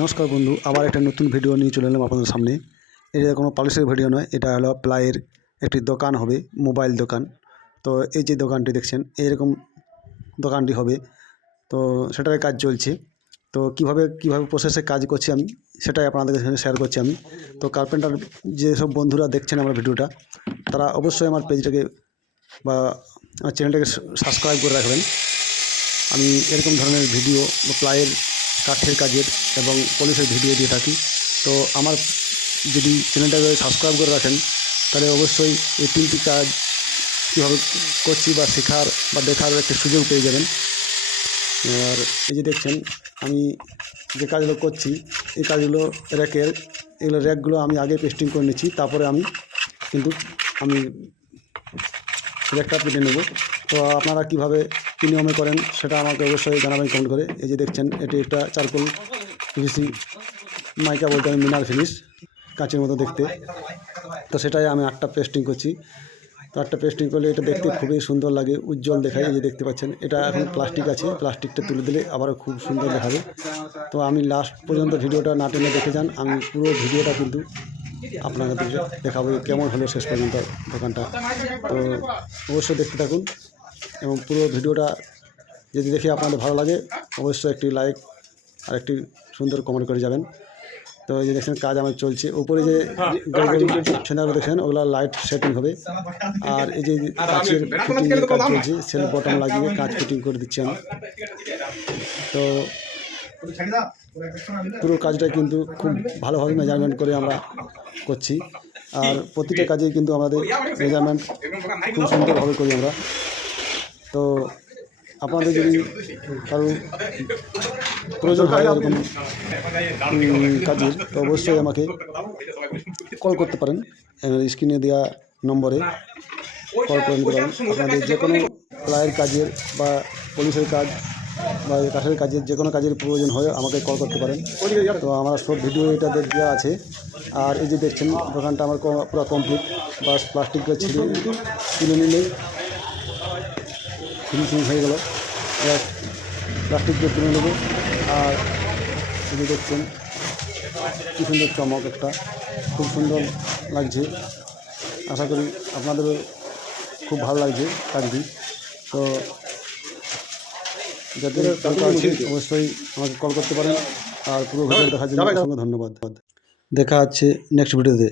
নমস্কার বন্ধু, আবার একটা নতুন ভিডিও নিয়ে চলে এলাম আপনাদের সামনে। এটা কোনো পালিশের ভিডিও নয়, এটা হলো প্লাইয়ের একটি দোকান হবে, মোবাইল দোকান। তো এই যে দোকানটি দেখছেন এইরকম দোকানটি হবে। তো সেটার কাজ চলছে। তো কীভাবে কীভাবে প্রসেসে কাজ করছি আমি, সেটাই আপনাদের সাথে শেয়ার করছি আমি। তো কার্পেন্টার যেসব বন্ধুরা দেখছেন আমার ভিডিওটা তারা অবশ্যই আমার পেজটাকে বা চ্যানেলটাকে সাবস্ক্রাইব করে রাখবেন। আমি এরকম ধরনের ভিডিও বা প্লাইয়ের কাঠের কাজের এবং পলিশের ভিডিও দিয়ে থাকি। তো আমার যদি চ্যানেলটাকে সাবস্ক্রাইব করে রাখেন, তাহলে অবশ্যই এই তিনটি কাজ কীভাবে করছি বা শেখার বা দেখার একটা সুযোগ পেয়ে যাবেন। আর এই যে দেখছেন, আমি যে কাজগুলো করছি, এই কাজগুলো র্যাকের এগুলো র্যাকগুলো আমি আগে পেস্টিং করে নিচ্ছি, তারপরে আমি কিন্তু আমি র্যাকটা পেটে নেব। তো আপনারা কীভাবে কী নিয়মে করেন সেটা আমাকে অবশ্যই জানাবেন কমেন্ট করে। এই যে দেখছেন, এটি একটা চারকোল পিভিসি মাইকা বলতে আমি মিনার ফিনিশ, কাঁচের মতো দেখতে। তো সেটাই আমি আটটা পেস্টিং করছি। তো আটটা পেস্টিং করলে এটা দেখতে খুবই সুন্দর লাগে, উজ্জ্বল দেখায়। এই যে দেখতে পাচ্ছেন, এটা এখন প্লাস্টিক আছে। প্লাস্টিকটা তুলে দিলে আবারও খুব সুন্দর দেখাবে। তো আমি লাস্ট পর্যন্ত ভিডিওটা না টেনে দেখে যান, আমি পুরো ভিডিওটা কিন্তু আপনাদের দেখাবো কেমন হলো শেষ পর্যন্ত দোকানটা। তো অবশ্যই দেখতে থাকুন এবং পুরো ভিডিওটা যদি দেখে আপনাদের ভালো লাগে, অবশ্যই একটি লাইক আর একটি সুন্দর কমেন্ট করে যাবেন। তো এই যে দেখছেন, কাজ আমার চলছে। উপরে যে সেনাগুলো দেখছেন, ওগুলো লাইট সেটিং হবে। আর এই যে কাঁচের ফিটিং কাজ চলছে সেল বটম লাগিয়ে কাঁচ ফিটিং করে দিচ্ছি আমি। তো পুরো কাজটা কিন্তু খুব ভালোভাবে মেজারমেন্ট করে আমরা করছি। আর প্রতিটা কাজেই কিন্তু আমাদের মেজারমেন্ট খুব সুন্দরভাবে করি আমরা। তো আপনাদের যদি কারও প্রয়োজন হয় এরকম কাজের, তো অবশ্যই আমাকে কল করতে পারেন। স্ক্রিনে দেওয়া নম্বরে কল করে নিতে পারেন। আপনাদের যে কোনো প্লায়ের কাজের বা পুলিশের কাজ বা কাঠের কাজের যে কোনো কাজের প্রয়োজন হয় আমাকে কল করতে পারেন। তো আমার সব ভিডিও এটাতে দেওয়া আছে। আর এই যে দেখছেন, দোকানটা আমার পুরো কমপ্লিট বা প্লাস্টিকটা ছিঁড়ে তুলে নিলেই ফিনিশিং হয়ে গেল। এবার প্লাস্টিক দিয়ে তুলে নেব। আর এই যে দেখছেন, কী সুন্দর চমক একটা। খুব সুন্দর লাগছে। আশা করি আপনাদেরও খুব ভালো লাগছে কাজটি। তো যাদের আছে অবশ্যই আমাকে কল করতে পারেন। আর পুরো ভিডিও দেখার জন্য অসংখ্য ধন্যবাদ। দেখা হচ্ছে নেক্সট ভিডিওতে